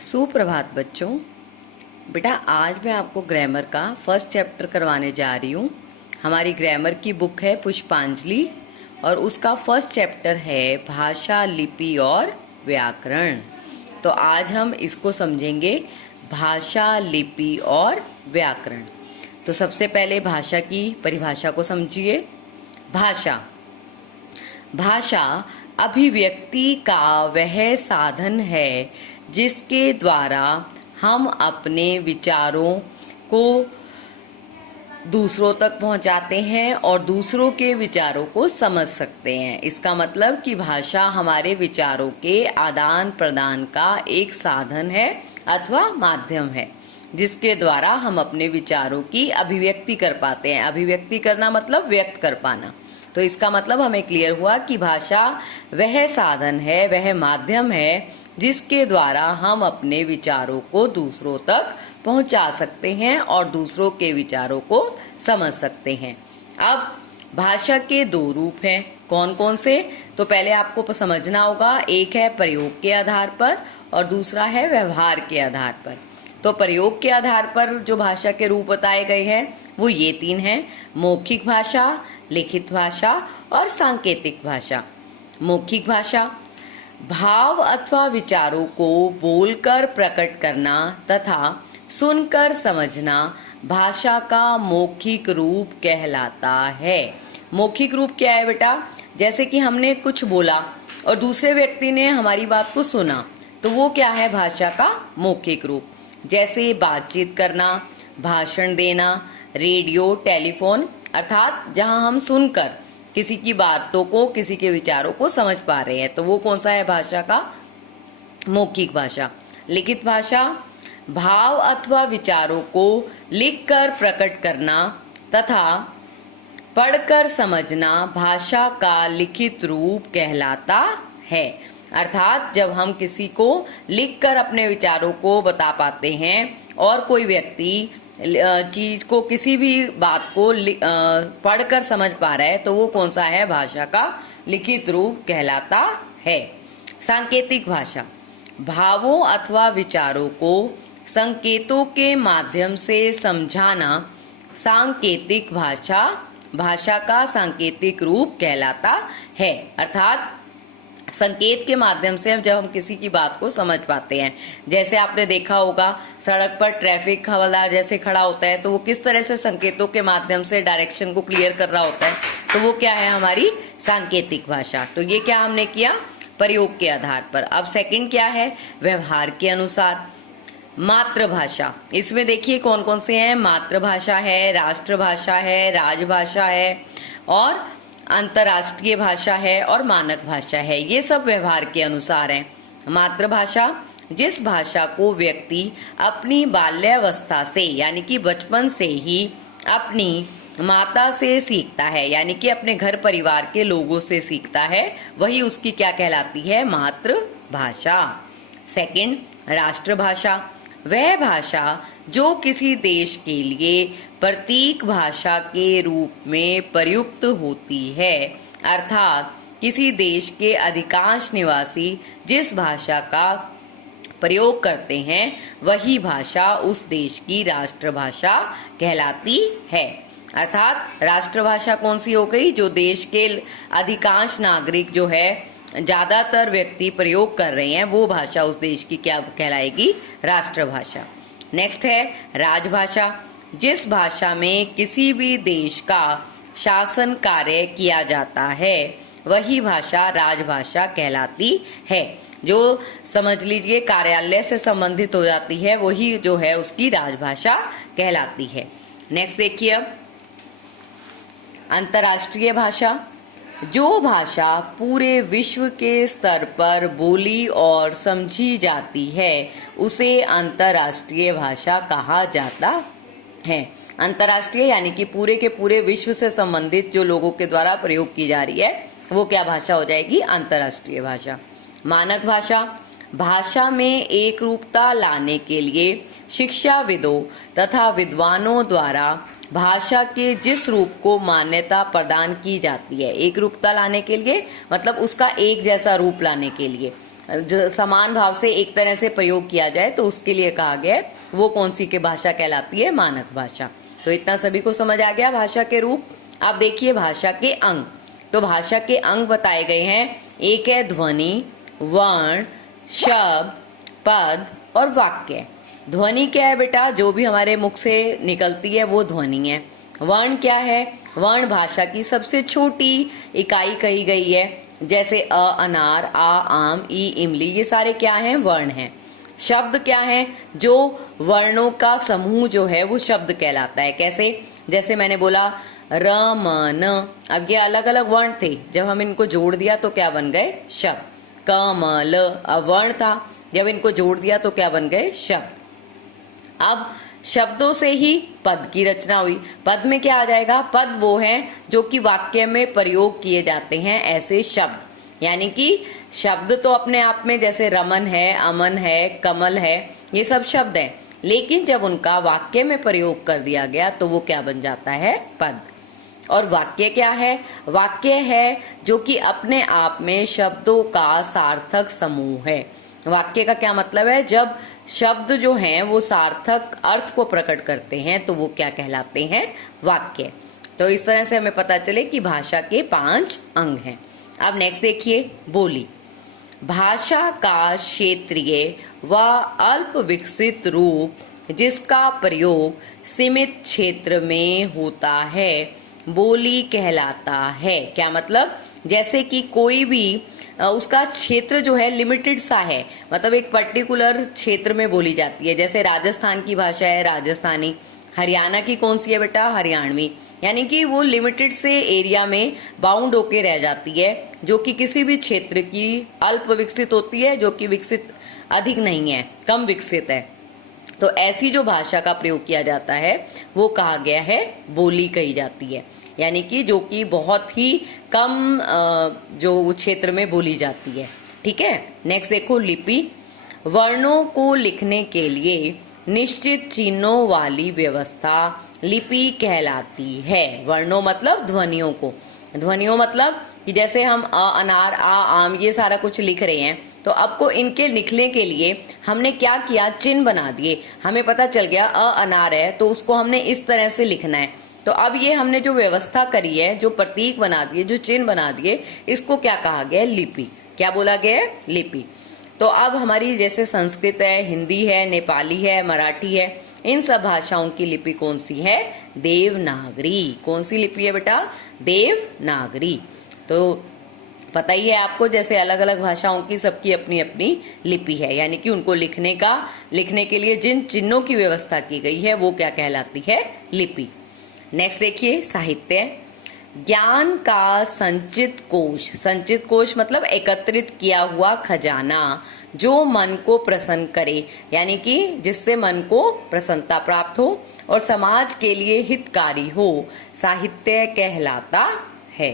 सुप्रभात बच्चों। बेटा आज मैं आपको ग्रामर का फर्स्ट चैप्टर करवाने जा रही हूँ। हमारी ग्रामर की बुक है पुष्पांजलि और उसका फर्स्ट चैप्टर है भाषा, लिपि और व्याकरण। तो आज हम इसको समझेंगे, भाषा, लिपि और व्याकरण। तो सबसे पहले भाषा की परिभाषा को समझिए। भाषा भाषा अभिव्यक्ति का वह साधन है जिसके द्वारा हम अपने विचारों को दूसरों तक पहुंचाते हैं और दूसरों के विचारों को समझ सकते हैं। इसका मतलब कि भाषा हमारे विचारों के आदान प्रदान का एक साधन है अथवा माध्यम है जिसके द्वारा हम अपने विचारों की अभिव्यक्ति कर पाते हैं। अभिव्यक्ति करना मतलब व्यक्त कर पाना। तो इसका मतलब हमें क्लियर हुआ कि भाषा वह साधन है, वह माध्यम है जिसके द्वारा हम अपने विचारों को दूसरों तक पहुंचा सकते हैं और दूसरों के विचारों को समझ सकते हैं। अब भाषा के दो रूप हैं, कौन कौन से? तो पहले आपको समझना होगा, एक है प्रयोग के आधार पर और दूसरा है व्यवहार के आधार पर। तो प्रयोग के आधार पर जो भाषा के रूप बताए गए हैं वो ये तीन हैं: मौखिक भाषा, लिखित भाषा और सांकेतिक भाषा। मौखिक भाषा भाव अथवा विचारों को बोलकर प्रकट करना तथा सुनकर समझना भाषा का मौखिक रूप कहलाता है। मौखिक रूप क्या है बेटा? जैसे कि हमने कुछ बोला और दूसरे व्यक्ति ने हमारी बात को सुना, तो वो क्या है? भाषा का मौखिक रूप। जैसे बातचीत करना, भाषण देना, रेडियो, टेलीफोन, अर्थात जहां हम सुनकर किसी की बातों को, किसी के विचारों को समझ पा रहे हैं, तो वो कौन सा है? भाषा का मौखिक भाषा। लिखित भाषा भाव अथवा विचारों को लिखकर प्रकट करना तथा पढ़कर समझना भाषा का लिखित रूप कहलाता है। अर्थात जब हम किसी को लिखकर अपने विचारों को बता पाते हैं और कोई व्यक्ति चीज को, किसी भी बात को पढ़कर समझ पा रहा है, तो वो कौन सा है? भाषा का लिखित रूप कहलाता है। सांकेतिक भाषा भावों अथवा विचारों को संकेतों के माध्यम से समझाना सांकेतिक भाषा भाषा का सांकेतिक रूप कहलाता है। अर्थात संकेत के माध्यम से जब हम किसी की बात को समझ पाते हैं। जैसे आपने देखा होगा, सड़क पर ट्रैफिक हवलदार जैसे खड़ा होता है तो वो किस तरह से संकेतों के माध्यम से डायरेक्शन को क्लियर कर रहा होता है, तो वो क्या है? हमारी सांकेतिक भाषा। तो ये क्या हमने किया? प्रयोग के आधार पर। अब सेकंड क्या है? व्यवहार के अनुसार। मातृभाषा, इसमें देखिए कौन कौन से हैं? मातृभाषा है, राष्ट्रभाषा है, राजभाषा है और अंतर्राष्ट्रीय भाषा है और मानक भाषा है। ये सब व्यवहार के अनुसार है। मातृभाषा जिस भाषा को व्यक्ति अपनी बाल्यावस्था से, यानी कि बचपन से ही अपनी माता से सीखता है, यानी कि अपने घर परिवार के लोगों से सीखता है, वही उसकी क्या कहलाती है? मातृभाषा। सेकंड, राष्ट्रभाषा वह भाषा जो किसी देश के लिए प्रतीक भाषा के रूप में प्रयुक्त होती है। अर्थात किसी देश के अधिकांश निवासी जिस भाषा का प्रयोग करते हैं वही भाषा उस देश की राष्ट्रभाषा कहलाती है। अर्थात राष्ट्रभाषा कौन सी हो गई? जो देश के अधिकांश नागरिक जो है, ज्यादातर व्यक्ति प्रयोग कर रहे हैं, वो भाषा उस देश की क्या कहलाएगी? राष्ट्रभाषा। नेक्स्ट है राजभाषा जिस भाषा में किसी भी देश का शासन कार्य किया जाता है वही भाषा राजभाषा कहलाती है। जो समझ लीजिए कार्यालय से संबंधित हो जाती है वही जो है उसकी राजभाषा कहलाती है। नेक्स्ट देखिए अब अंतर्राष्ट्रीय भाषा। जो भाषा पूरे विश्व के स्तर पर बोली और समझी जाती है उसे अंतर्राष्ट्रीय भाषा कहा जाता है। अंतर्राष्ट्रीय यानी कि पूरे के पूरे विश्व से संबंधित जो लोगों के द्वारा प्रयोग की जा रही है वो क्या भाषा हो जाएगी? अंतर्राष्ट्रीय भाषा। मानक भाषा भाषा में एक रूपता लाने के लिए शिक्षाविदों तथा विद्वानों द्वारा भाषा के जिस रूप को मान्यता प्रदान की जाती है। एक रूपता लाने के लिए मतलब उसका एक जैसा रूप लाने के लिए जो समान भाव से एक तरह से प्रयोग किया जाए तो उसके लिए कहा गया है वो कौन सी की भाषा कहलाती है, मानक भाषा। तो इतना सभी को समझ आ गया भाषा के रूप। अब देखिए भाषा के अंग। तो भाषा के अंग बताए गए हैं, एक है ध्वनि, वर्ण, शब्द, पद और वाक्य। ध्वनि क्या है बेटा, जो भी हमारे मुख से निकलती है वो ध्वनि है। वर्ण क्या है, वर्ण भाषा की सबसे छोटी इकाई कही गई है, जैसे अ अनार, आ आम, ई इमली, ये सारे क्या हैं, वर्ण हैं। शब्द क्या है, जो वर्णों का समूह जो है वो शब्द कहलाता है। कैसे, जैसे मैंने बोला र म न, अब ये अलग अलग वर्ण थे, जब हम इनको जोड़ दिया तो क्या बन गए, शब्द। क म ल अब वर्ण था, जब इनको जोड़ दिया तो क्या बन गए, शब्द। अब शब्दों से ही पद की रचना हुई। पद में क्या आ जाएगा, पद वो है जो कि वाक्य में प्रयोग किए जाते हैं ऐसे शब्द। यानी कि शब्द तो अपने आप में जैसे रमन है, अमन है, कमल है, ये सब शब्द हैं, लेकिन जब उनका वाक्य में प्रयोग कर दिया गया तो वो क्या बन जाता है, पद। और वाक्य क्या है, वाक्य है जो कि अपने आप में शब्दों का सार्थक समूह है। वाक्य का क्या मतलब है, जब शब्द जो हैं वो सार्थक अर्थ को प्रकट करते हैं तो वो क्या कहलाते हैं, वाक्य। तो इस तरह से हमें पता चले कि भाषा के 5 अंग हैं। अब नेक्स्ट देखिए, बोली। भाषा का क्षेत्रीय व अल्प विकसित रूप जिसका प्रयोग सीमित क्षेत्र में होता है बोली कहलाता है। क्या मतलब, जैसे कि कोई भी उसका क्षेत्र जो है लिमिटेड सा है, मतलब एक पर्टिकुलर क्षेत्र में बोली जाती है। जैसे राजस्थान की भाषा है राजस्थानी, हरियाणा की कौन सी है बेटा, हरियाणवी। यानी कि वो लिमिटेड से एरिया में बाउंड होके रह जाती है, जो कि किसी भी क्षेत्र की अल्प विकसित होती है, जो कि विकसित अधिक नहीं है, कम विकसित है। तो ऐसी जो भाषा का प्रयोग किया जाता है वो कहा गया है बोली कही जाती है। यानी कि जो कि बहुत ही कम जो क्षेत्र में बोली जाती है। ठीक है, नेक्स्ट देखो, लिपि। वर्णों को लिखने के लिए निश्चित चिन्हों वाली व्यवस्था लिपि कहलाती है। वर्णों मतलब ध्वनियों को, ध्वनियों मतलब कि जैसे हम अ अनार, आ आम, ये सारा कुछ लिख रहे हैं, तो आपको इनके लिखने के लिए हमने क्या किया, चिन्ह बना दिए। हमें पता चल गया अ अनार है तो उसको हमने इस तरह से लिखना है। तो अब ये हमने जो व्यवस्था करी है, जो प्रतीक बना दिए, जो चिन्ह बना दिए, इसको क्या कहा गया, लिपि। क्या बोला गया है, लिपि। तो अब हमारी जैसे संस्कृत है, हिंदी है, नेपाली है, मराठी है, इन सब भाषाओं की लिपि कौन सी है, देवनागरी। कौन सी लिपि है बेटा, देवनागरी। तो पता ही है आपको, जैसे अलग अलग भाषाओं की सबकी अपनी अपनी लिपि है, यानी कि उनको लिखने के लिए जिन चिन्हों की व्यवस्था की गई है वो क्या कहलाती है, लिपि। नेक्स्ट देखिए, साहित्य। ज्ञान का संचित कोश। संचित कोश मतलब एकत्रित किया हुआ खजाना, जो मन को प्रसन्न करे, यानी कि जिससे मन को प्रसन्नता प्राप्त हो और समाज के लिए हितकारी हो, साहित्य कहलाता है।